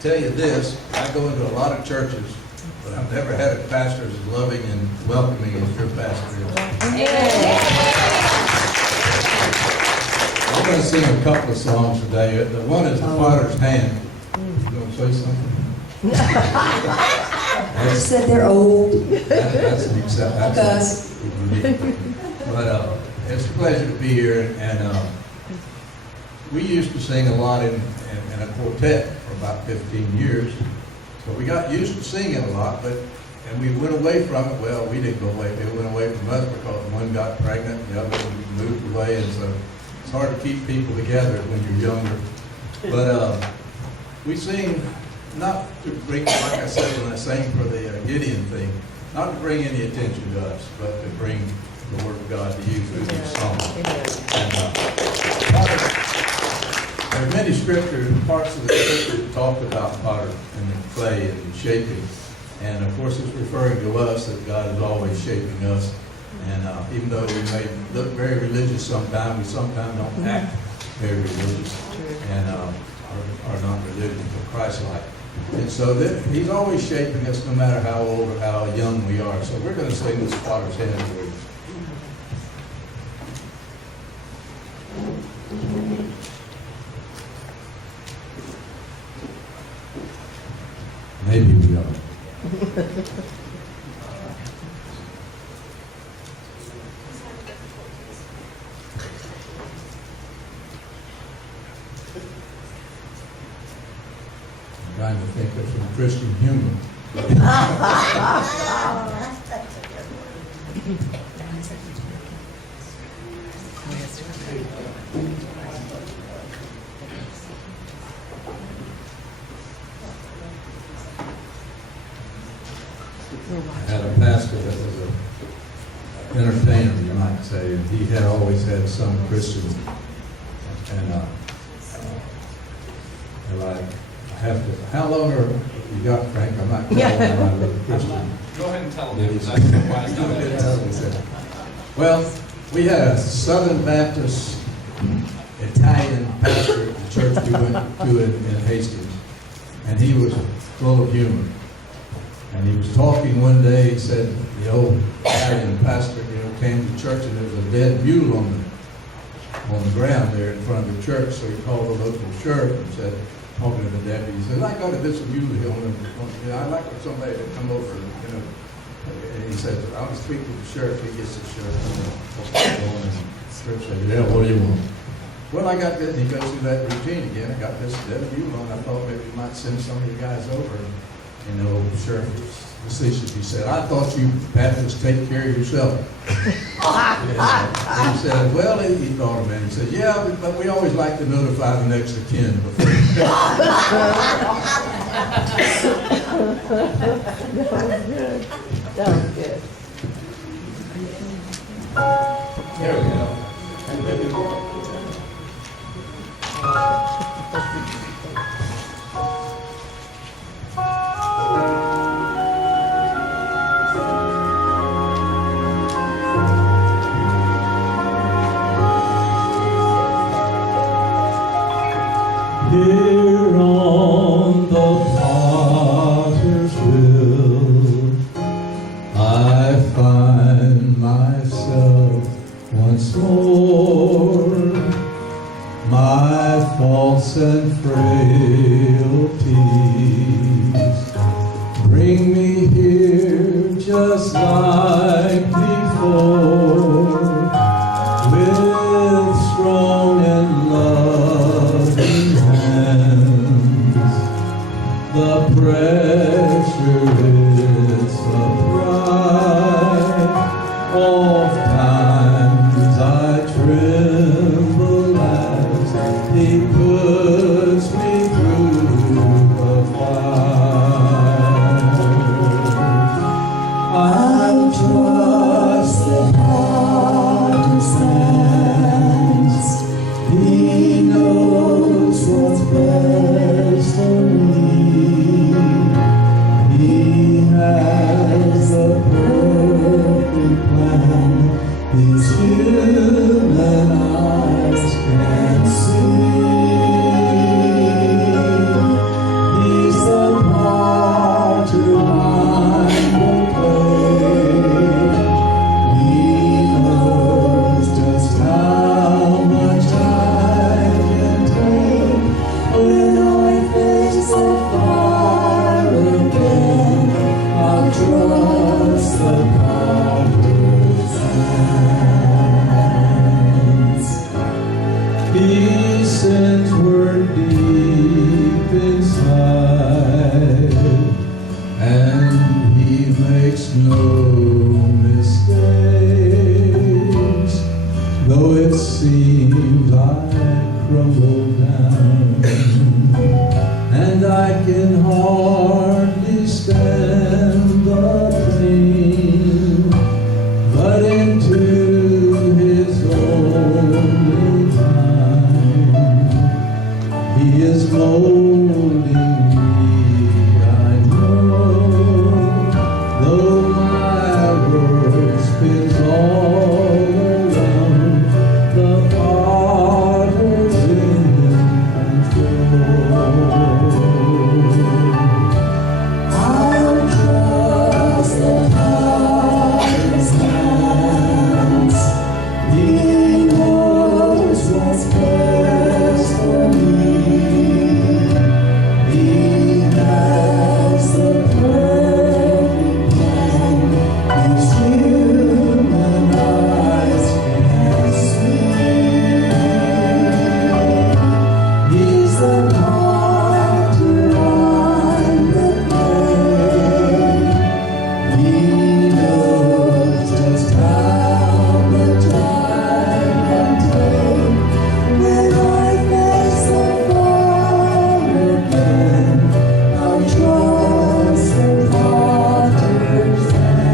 tell you this, I go into a lot of churches, but I've never had a pastor as loving and welcoming as your pastor is. I'm going to sing a couple of songs today. The one is The Potter's Hand. You want to say something? They said they're old. That's an exception. That's But it's a pleasure to be here, and we used to sing a lot in a quartet for about 15 years. So we got used to singing a lot, and we went away from it. Well, we didn't go away. It went away from us because one got pregnant, the other one moved away, and so it's hard to keep people together when you're younger. But we sing not to bring, like I said when I sang for the Gideon thing, not to bring any attention to us, but to bring the Word of God to you through these songs. And, there are many scriptures, parts of the scripture that talk about potter and the clay and the shaping. And of course it's referring to us, that God is always shaping us. And even though we may look very religious sometimes, we sometimes don't act very religious and are not religious but Christ-like. And so He's always shaping us no matter how old or how young we are. So we're going to sing this Potter's Hand for you. Maybe we are. I'm trying to think of some Christian humor. I had a pastor that was an entertainer, you might say, and he had always had some Christians. And like, I have to, how long are you got, Frank? I'm not calling him a Christian. Go ahead and tell them. Exactly why it's not. Well, we had a Southern Baptist Italian pastor at the church we went to in Hastings, and he was full of humor. And he was talking one day, he said, the old Italian pastor, came to church and there was a dead mule on the ground there in front of the church. So he called the local sheriff and said, talking to the deputy, he said, I got to visit a mule here. I'd like for somebody to come over, And he said, I'll speak to the sheriff. He gets the sheriff and the sheriff said, yeah, what do you want? Well, I got this. He goes through that routine again. I got this dead mule on. I thought maybe you might send some of you guys over. And the old sheriff was facetious. He said, I thought you Baptists take care of yourself. And he said, well, he thought of it. He said, yeah, but we always like to notify the next of kin before. That was good. That was good. There we go. Here on the potter's wheel, I find myself once more. My faults and frailties bring me here just like before, with strong and loving hands. The pressure is a pride. Oft times I tremble as He puts me through the fire. I'll trust the Potter's hands. He knows what's best for me. I can hardly stand the pain, but into His only time, He is molding me, I know, though my world spins all around, the Potter's in control. I'll trust the Potter's hands. He knows what's best for me. He has the perfect plan. His human eyes can't see. He's the potter, I'm the clay. He knows just how much I can take. When I face the fire again, I'll trust the Potter's hands.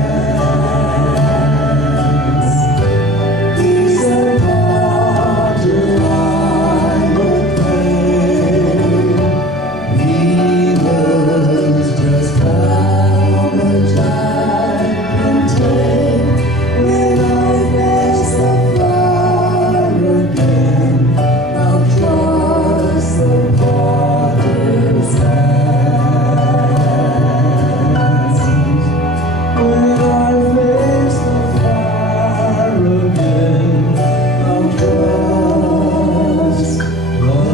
He's the potter, I'm the clay. He knows just how much I can take. When I face the fire again, I'll trust the Potter's hands. When I face the fire again, I'll trust the Potter's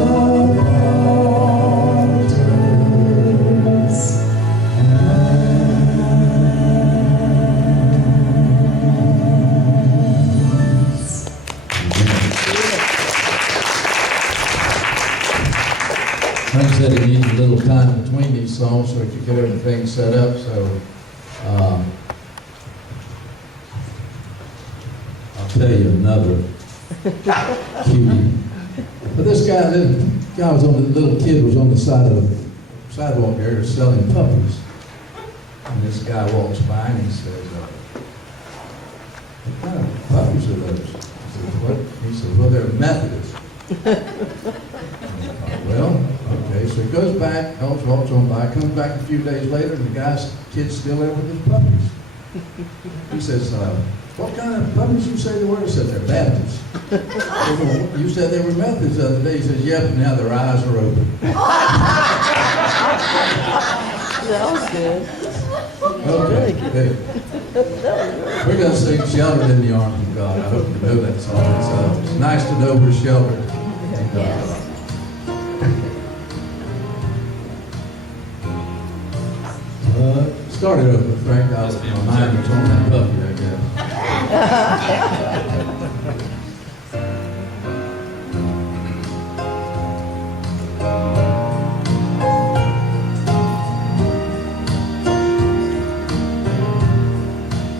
hands. Frank said he needed a little time between these songs so he could get everything set up, so I'll tell you another cutie. But this guy, little kid was on the side of the sidewalk there selling puppies. And this guy walks by and he says, what kind of puppies are those? I said, what? He said, well, they're Methodist. Well, okay, so he goes back, walks on by, comes back a few days later, and the kid's still there with his puppies. He says, what kind of puppies you say they were? He said, they're Baptists. I said, well, you said they were Methodists the other day. He says, yep, now their eyes are open. That was good. Okay, good. We're going to sing Sheltered in the Arms of God. I hope you know that song. It's nice to know we're sheltered. Yes. Started over, Frank. My mind was on that puppy, I guess.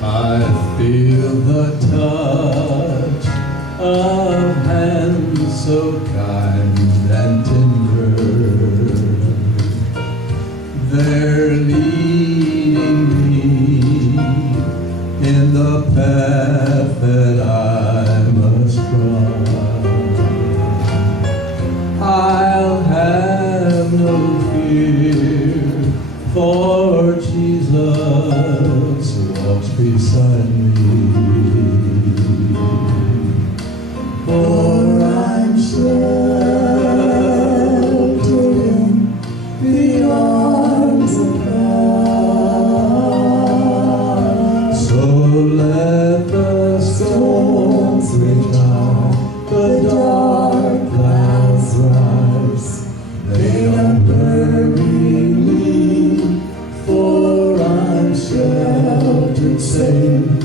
I feel the touch of hands so kind and tender. They're leading me in the path that I must run. I'll have no fear, for Jesus walks beside me. For I'm sheltered in the arms of God. So let the storms retire, the dark clouds rise. They don't bury me, for I'm sheltered, safe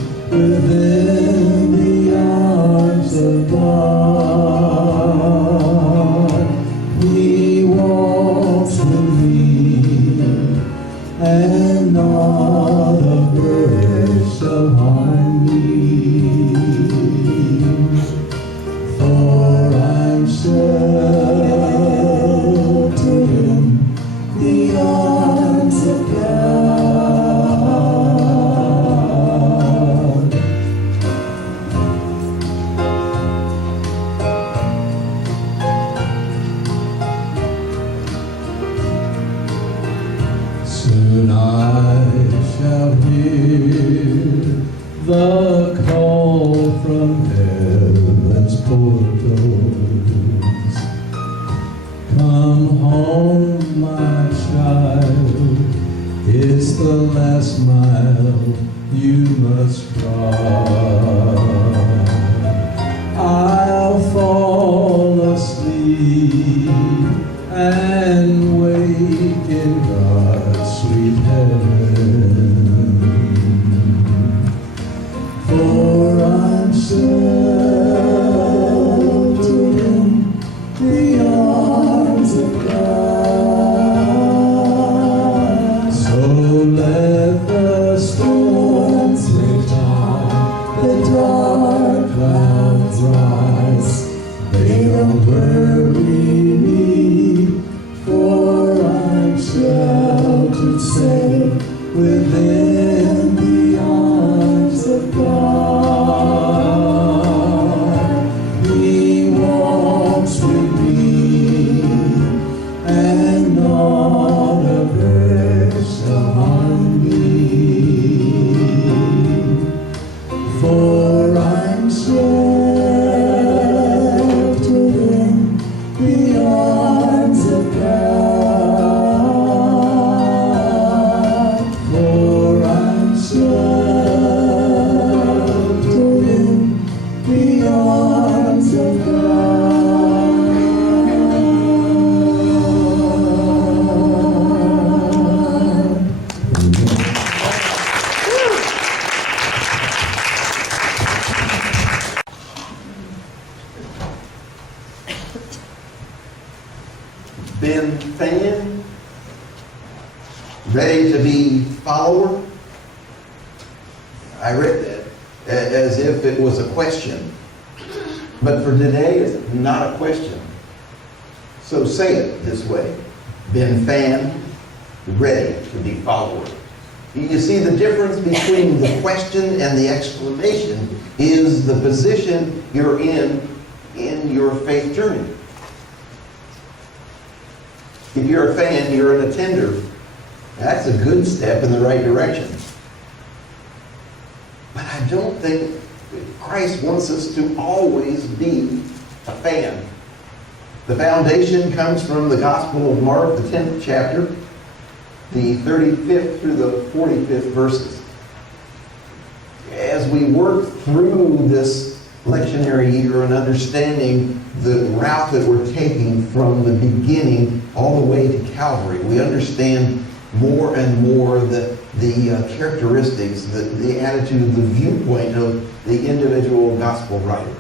Soon I shall hear the call from heaven's portals. Come home, my child, it's the last mile you must try. I'll fall asleep and wake in God's sweet heaven, for I'm sheltered in the arms of God. So let the storms retire, the dark clouds rise, they don't worry me, for I'm sheltered safe within the arms of God. He walks with me, and not a bird shall harm me, for I'm sheltered in the arms of God. For I'm sheltered in the arms of God. Been fan, ready to be follower? I read that as if it was a question. But for today, it's not a question. So say it this way. Been fan, ready to be follower. You see, the difference between the question and the exclamation is the position you're in your faith journey. If you're a fan, you're an attender. That's a good step in the right direction. But I don't think Christ wants us to always be a fan. The foundation comes from the Gospel of Mark, the 10th chapter, the 35th through the 45th verses. As we work through this lectionary year and understanding the route that we're taking from the beginning all the way to Calvary, we understand more and more the characteristics, the attitude, the viewpoint of the individual gospel writer.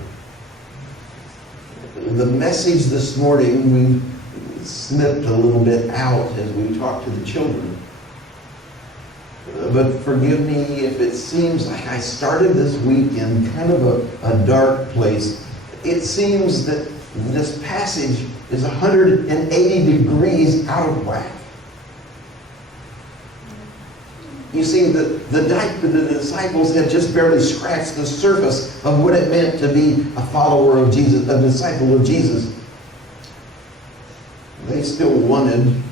The message this morning, we snipped a little bit out as we talked to the children. But forgive me if it seems like I started this week in kind of a dark place. It seems that this passage is 180 degrees out of whack. You see, the disciples had just barely scratched the surface of what it meant to be a follower of Jesus, a disciple of Jesus. They still wanted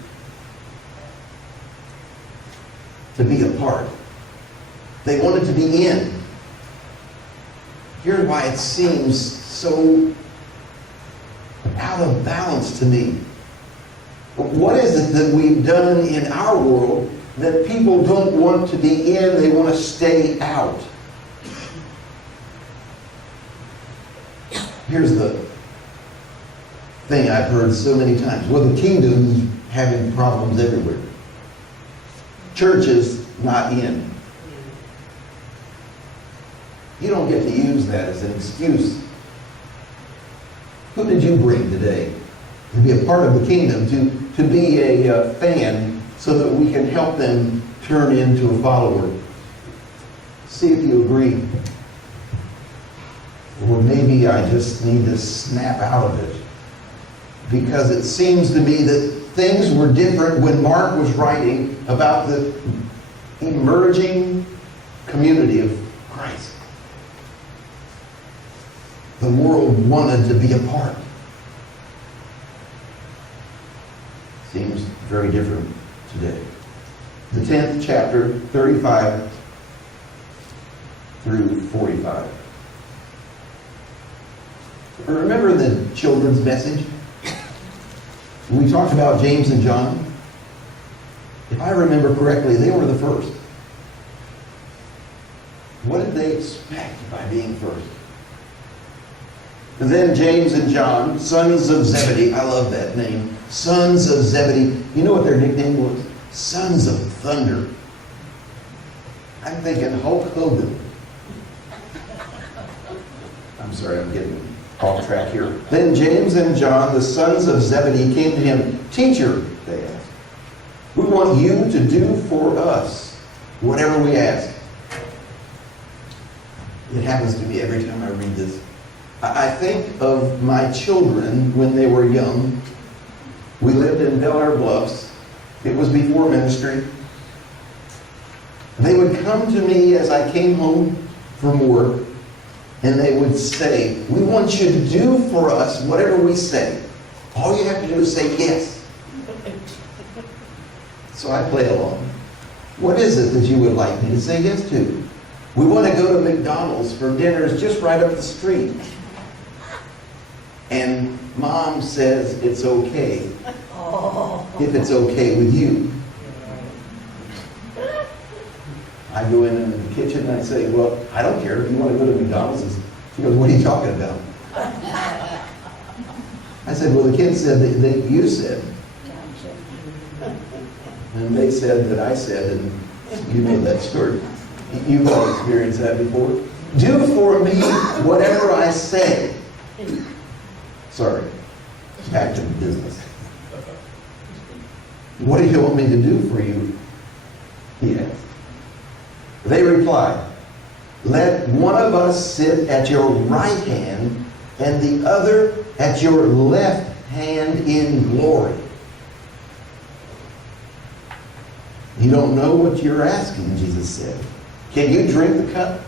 to be a part. They wanted to be in. Here's why it seems so out of balance to me. What is it that we've done in our world that people don't want to be in, they want to stay out? Here's the thing I've heard so many times. Well, the kingdom's having problems everywhere. Church is not in. You don't get to use that as an excuse. Who did you bring today to be a part of the kingdom, to be a fan so that we can help them turn into a follower? See if you agree. Or maybe I just need to snap out of it. Because it seems to me that things were different when Mark was writing about the emerging community of Christ. The world wanted to be a part. Seems very different today. the 10th chapter, 35 through 45. Remember the children's message? We talked about James and John. If I remember correctly, they were the first. What did they expect by being first? And then James and John, sons of Zebedee. I love that name. Sons of Zebedee. You know what their nickname was? Sons of Thunder. I'm thinking Hulk Hogan. I'm sorry, I'm getting off track here. Then James and John, the sons of Zebedee, came to him. Teacher, they asked, we want you to do for us whatever we ask. It happens to me every time I read this. I think of my children when they were young. We lived in Bel Air Bluffs. It was before ministry. They would come to me as I came home from work, and they would say, we want you to do for us whatever we say. All you have to do is say yes. So I play along. What is it that you would like me to say yes to? We want to go to McDonald's for dinners just right up the street. And Mom says it's okay. If it's okay with you. I go in the kitchen and I say, well, I don't care if you want to go to McDonald's. She goes, what are you talking about? I said, well, the kids said that you said. And they said that I said, and you know that story. You've all experienced that before. Do for me whatever I say. Sorry. Back to business. What do you want me to do for you? He asked. They replied, let one of us sit at your right hand and the other at your left hand in glory. You don't know what you're asking, Jesus said. Can you drink the cup?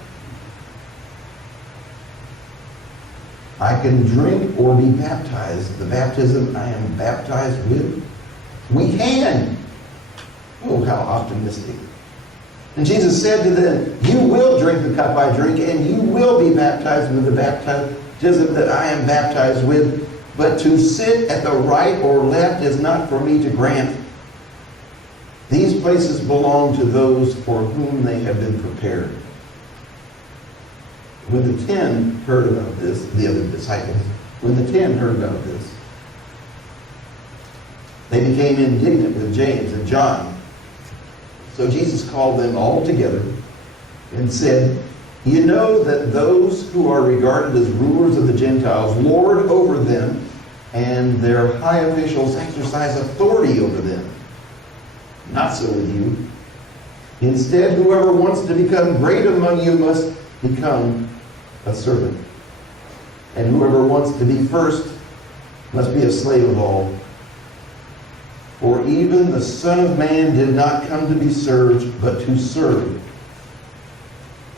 I can drink or be baptized. The baptism I am baptized with. We can. Oh, how optimistic. And Jesus said to them, you will drink the cup I drink, and you will be baptized with the baptism that I am baptized with. But to sit at the right or left is not for me to grant. These places belong to those for whom they have been prepared. When the 10 heard about this, the other disciples, when the 10 heard about this, they became indignant with James and John. So Jesus called them all together and said, you know that those who are regarded as rulers of the Gentiles lord over them, and their high officials exercise authority over them. Not so with you. Instead, whoever wants to become great among you must become a servant. And whoever wants to be first must be a slave of all. For even the Son of Man did not come to be served, but to serve,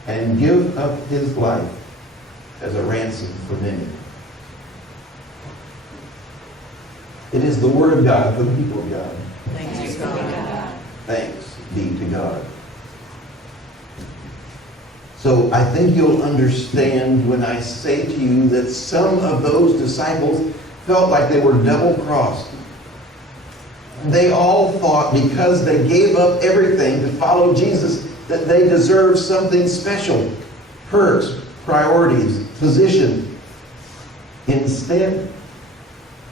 and give up his life as a ransom for many. It is the word of God for the people of God. Thanks be to God. Thanks be to God. So I think you'll understand when I say to you that some of those disciples felt like they were double-crossed. They all thought because they gave up everything to follow Jesus that they deserved something special. Perks, priorities, position. Instead,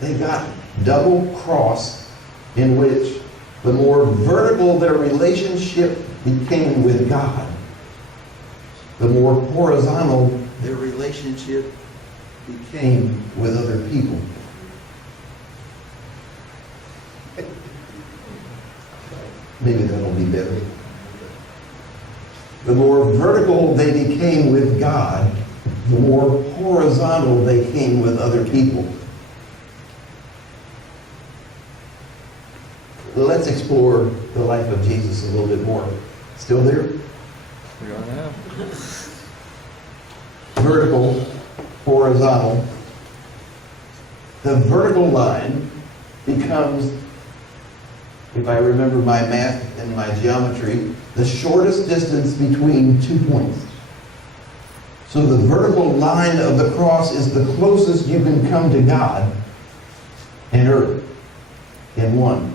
they got double-crossed, in which the more vertical their relationship became with God, the more horizontal their relationship became with other people. Maybe that'll be better. The more vertical they became with God, the more horizontal they came with other people. Let's explore the life of Jesus a little bit more. Still there? We are now. Vertical, horizontal. The vertical line becomes if I remember my math and my geometry, the shortest distance between 2 points. So the vertical line of the cross is the closest you can come to God and earth in one.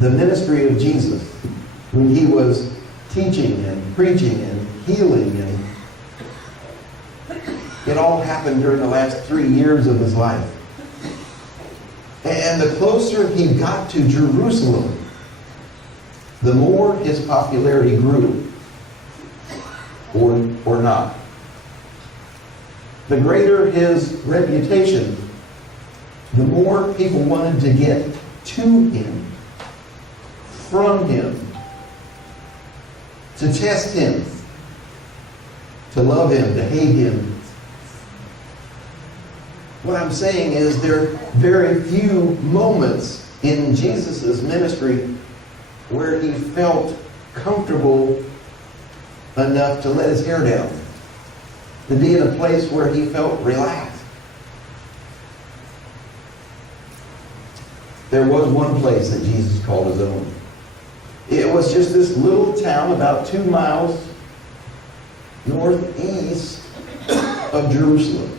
The ministry of Jesus, when he was teaching and preaching and healing, and it all happened during the last 3 years of his life. And the closer he got to Jerusalem, the more his popularity grew, or not. The greater his reputation, the more people wanted to get to him, from him, to test him, to love him, to hate him. What I'm saying is there are very few moments in Jesus' ministry where he felt comfortable enough to let his hair down, to be in a place where he felt relaxed. There was one place that Jesus called his own. It was just this little town about 2 miles northeast of Jerusalem,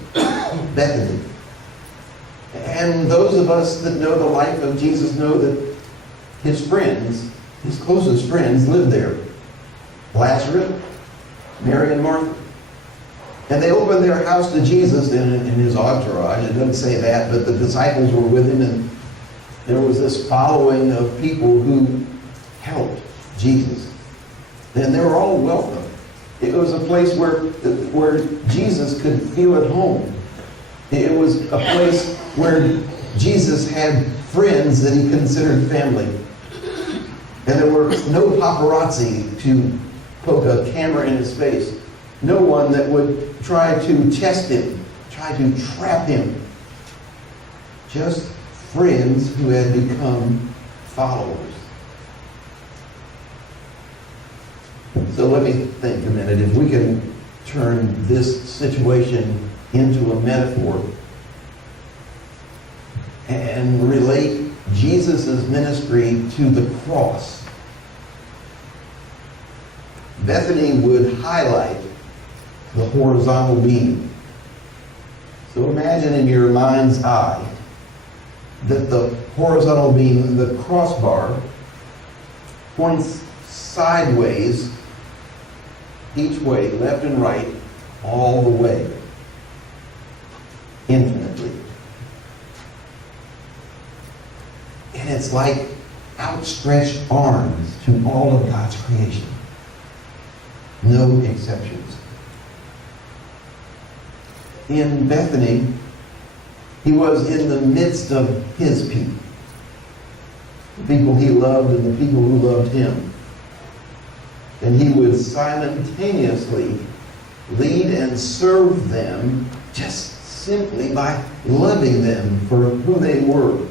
Bethany. And those of us that know the life of Jesus know that his friends, his closest friends, lived there. Lazarus, Mary, and Martha. And they opened their house to Jesus in his entourage. It doesn't say that, but the disciples were with him, and there was this following of people who helped Jesus. And they were all welcome. It was a place where Jesus could feel at home. It was a place where Jesus had friends that he considered family. And there were no paparazzi to poke a camera in his face. No one that would try to test him, try to trap him. Just friends who had become followers. So let me think a minute. If we can turn this situation into a metaphor and relate Jesus' ministry to the cross, Bethany would highlight the horizontal beam. So imagine in your mind's eye that the horizontal beam, the crossbar, points sideways each way, left and right, all the way, infinitely. And it's like outstretched arms to all of God's creation. No exceptions. In Bethany, he was in the midst of his people. The people he loved and the people who loved him. And he would simultaneously lead and serve them just simply by loving them for who they were.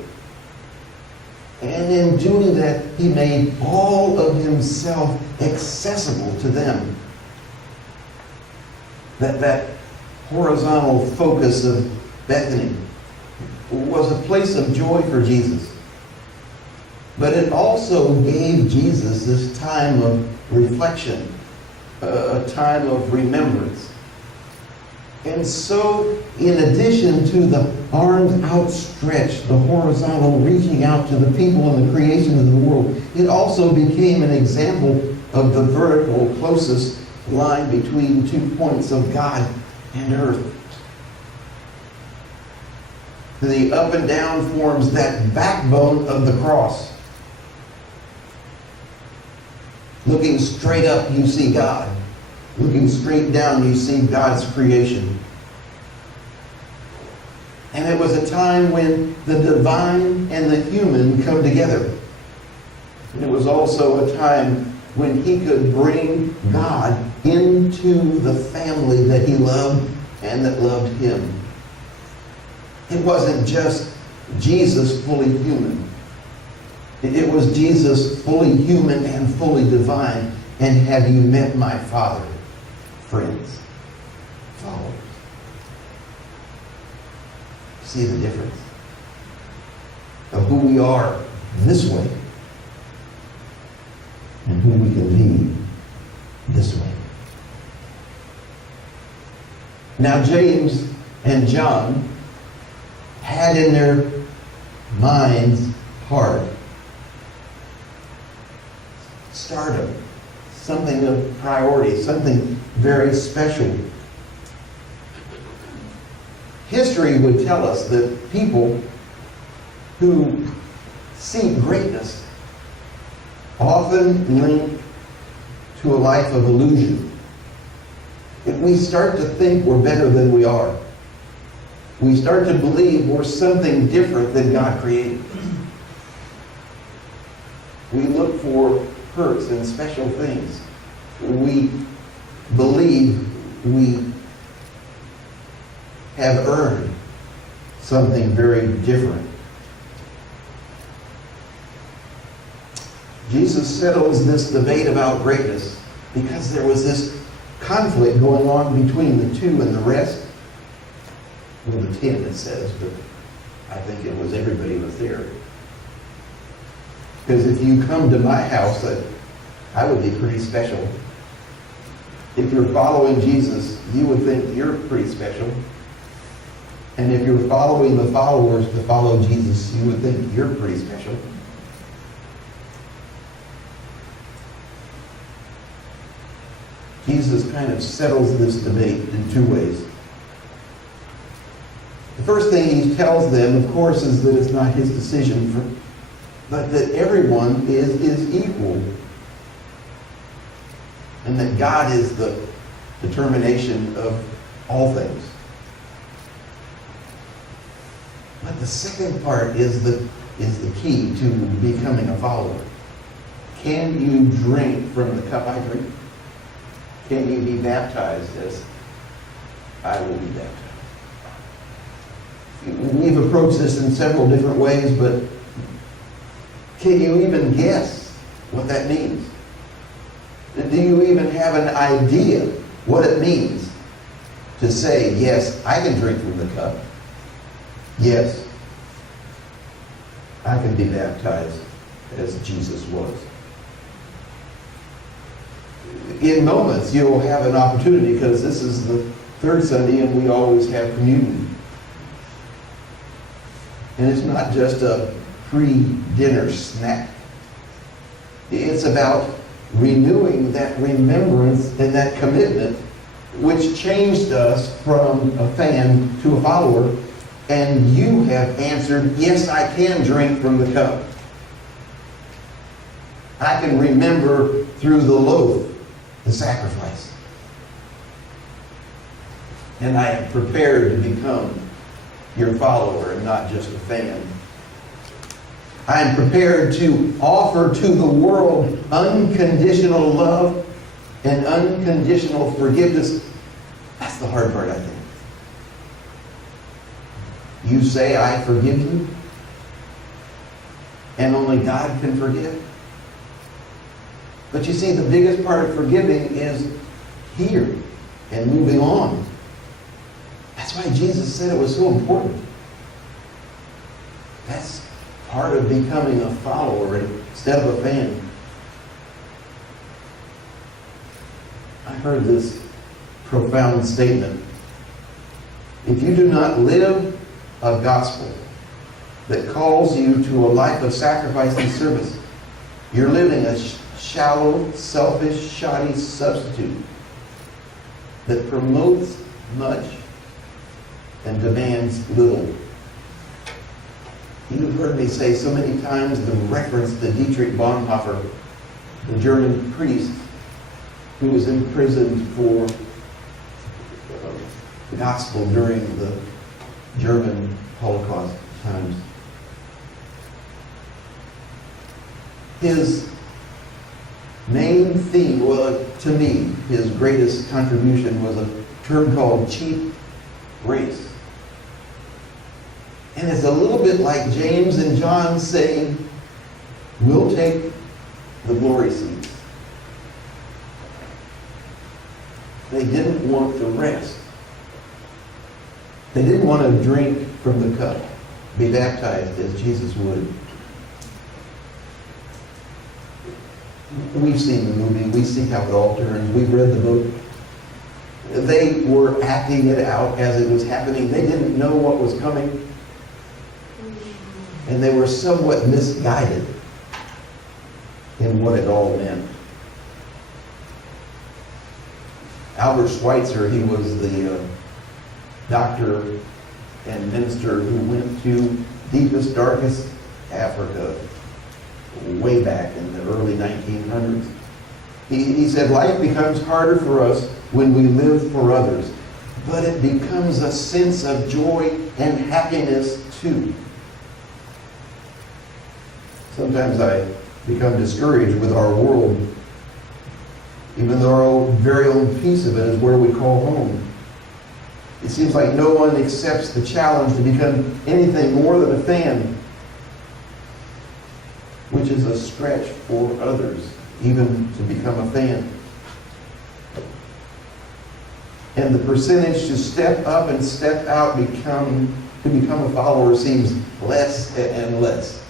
And in doing that, he made all of himself accessible to them. That horizontal focus of Bethany was a place of joy for Jesus. But it also gave Jesus this time of reflection, a time of remembrance. And so, in addition to the arms outstretched, the horizontal reaching out to the people and the creation of the world, it also became an example of the vertical closest line between 2 points of God and earth. The up and down forms that backbone of the cross. Looking straight up, you see God. Looking straight down, you see God's creation. And it was a time when the divine and the human come together. And it was also a time when he could bring God into the family that he loved and that loved him. It wasn't just Jesus fully human. It was Jesus fully human and fully divine. And have you met my Father, friends, followers? See the difference? of who we are this way and who we can be this way. Now, James and John had in their minds heart stardom, something of priority, something very special. History would tell us that people who seek greatness often link to a life of illusion. If we start to think we're better than we are, we start to believe we're something different than God created. We look for perks and special things. We believe we have earned something very different. Jesus settles this debate about greatness because there was this conflict going on between the two and the rest. Well, the 10 it says, but I think it was everybody was there. Because if you come to my house, I would be pretty special. If you're following Jesus, you would think you're pretty special. And if you're following the followers to follow Jesus, you would think you're pretty special. Jesus kind of settles this debate in two ways. The first thing he tells them, of course, is that it's not his decision, but that everyone is equal. And that God is the determination of all things. But the second part is the key to becoming a follower. Can you drink from the cup I drink? Can you be baptized as I will be baptized? We've approached this in several different ways, but can you even guess what that means? Do you even have an idea what it means to say, yes, I can drink from the cup. Yes, I can be baptized as Jesus was. In moments, you'll have an opportunity, because this is the third Sunday and we always have communion. And it's not just a pre-dinner snack. It's about renewing that remembrance and that commitment which changed us from a fan to a follower. And you have answered, yes, I can drink from the cup. I can remember through the loaf the sacrifice. And I am prepared to become your follower and not just a fan. I am prepared to offer to the world unconditional love and unconditional forgiveness. That's the hard part, I think. You say, I forgive you, and only God can forgive. But you see, the biggest part of forgiving is here and moving on. That's why Jesus said it was so important. That's part of becoming a follower instead of a fan. I heard this profound statement. If you do not live a gospel that calls you to a life of sacrifice and service, you're living a shallow, selfish, shoddy substitute that promotes much and demands little. You've heard me say so many times the reference to Dietrich Bonhoeffer, the German priest who was imprisoned for the gospel during the German Holocaust times. His main theme, well, to me, his greatest contribution was a term called cheap grace. And it's a little bit like James and John saying, we'll take the glory seats. They didn't want the rest. They didn't want to drink from the cup. be baptized as Jesus would. We've seen the movie. We see how it all turns. We've read the book. They were acting it out as it was happening. They didn't know what was coming. And they were somewhat misguided in what it all meant. Albert Schweitzer, he was the doctor and minister who went to deepest, darkest Africa way back in the early 1900s. He said, life becomes harder for us when we live for others, but it becomes a sense of joy and happiness too. Sometimes I become discouraged with our world, even though our own very own piece of it is where we call home. It seems like no one accepts the challenge to become anything more than a fan, which is a stretch for others, even to become a fan. And the percentage to step up and step out to become a follower seems less and less.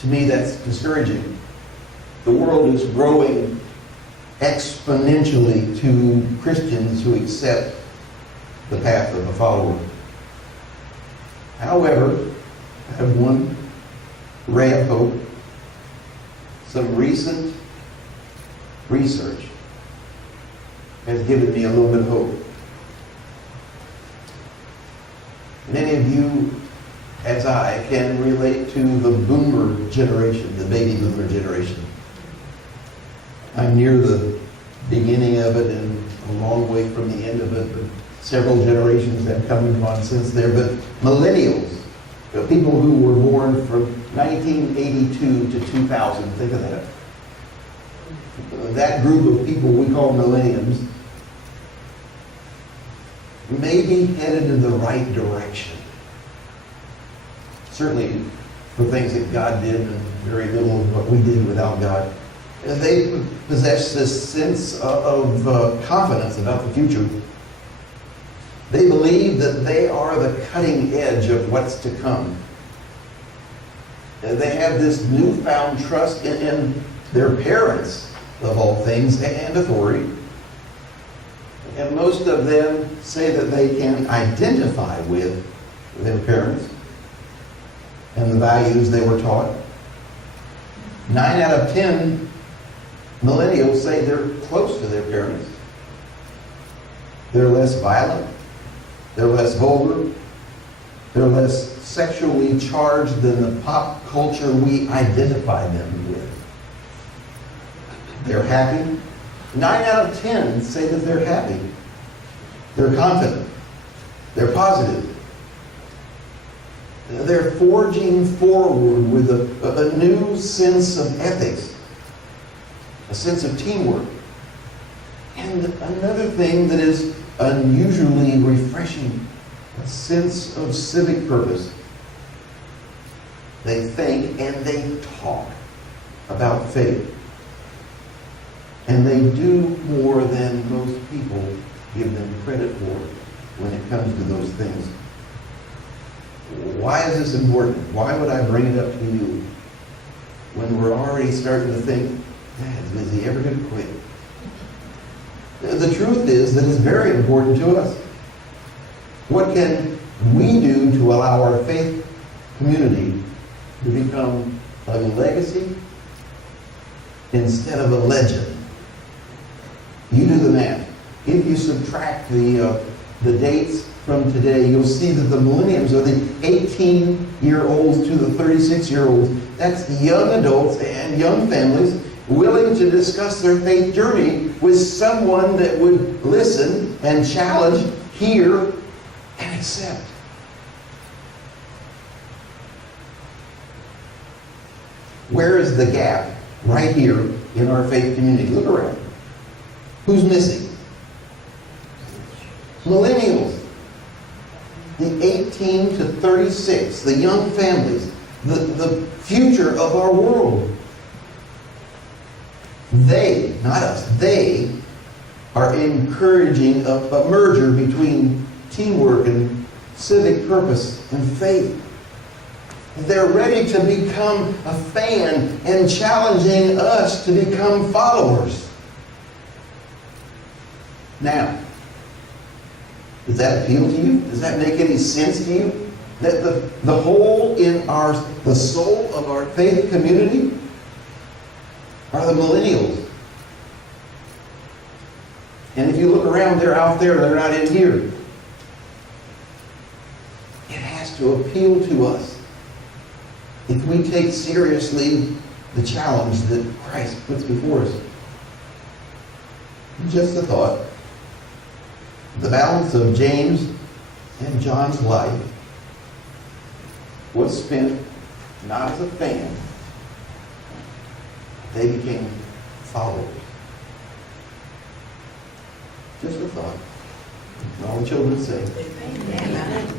To me, that's discouraging. The world is growing exponentially to Christians who accept the path of a follower. However, I have one ray of hope. Some recent research has given me a little bit of hope. Many of you, as I, can relate to the boomer generation, the baby boomer generation. I'm near the beginning of it and a long way from the end of it, but several generations have come and gone since there. But millennials, the people who were born from 1982 to 2000, think of that. That group of people we call millenniums may be headed in the right direction. Certainly for things that God did and very little of what we did without God. They possess this sense of confidence about the future. They believe that they are the cutting edge of what's to come. They have this newfound trust in their parents, of all things, and authority. And most of them say that they can identify with their parents and the values they were taught. 9 out of 10 millennials say they're close to their parents. They're less violent. They're less vulgar. They're less sexually charged than the pop culture we identify them with. They're happy. 9 out of 10 say that they're happy. They're confident. They're positive. They're forging forward with a new sense of ethics, a sense of teamwork. And another thing that is unusually refreshing, a sense of civic purpose. They think and they talk about faith. And they do more than most people give them credit for when it comes to those things. Why is this important? Why would I bring it up to you when we're already starting to think, is he ever going to quit? The truth is that it's very important to us. What can we do to allow our faith community to become a legacy instead of a legend? You do the math. If you subtract the dates from today, you'll see that the millenniums are the 18-year-olds to the 36-year-olds. That's young adults and young families willing to discuss their faith journey with someone that would listen and challenge, hear, and accept. Where is the gap? Right here in our faith community. Look around. Who's missing? Millennials. The 18 to 36, the young families, the future of our world. They, not us, they are encouraging a merger between teamwork and civic purpose and faith. They're ready to become a fan and challenging us to become followers. Now, does that appeal to you? Does that make any sense to you? That the hole in the soul of our faith community are the millennials. And if you look around, they're out there, they're not in here. It has to appeal to us if we take seriously the challenge that Christ puts before us. Just a thought. The balance of James and John's life was spent not as a fan. They became followers. Just a thought. And all the children say, Amen.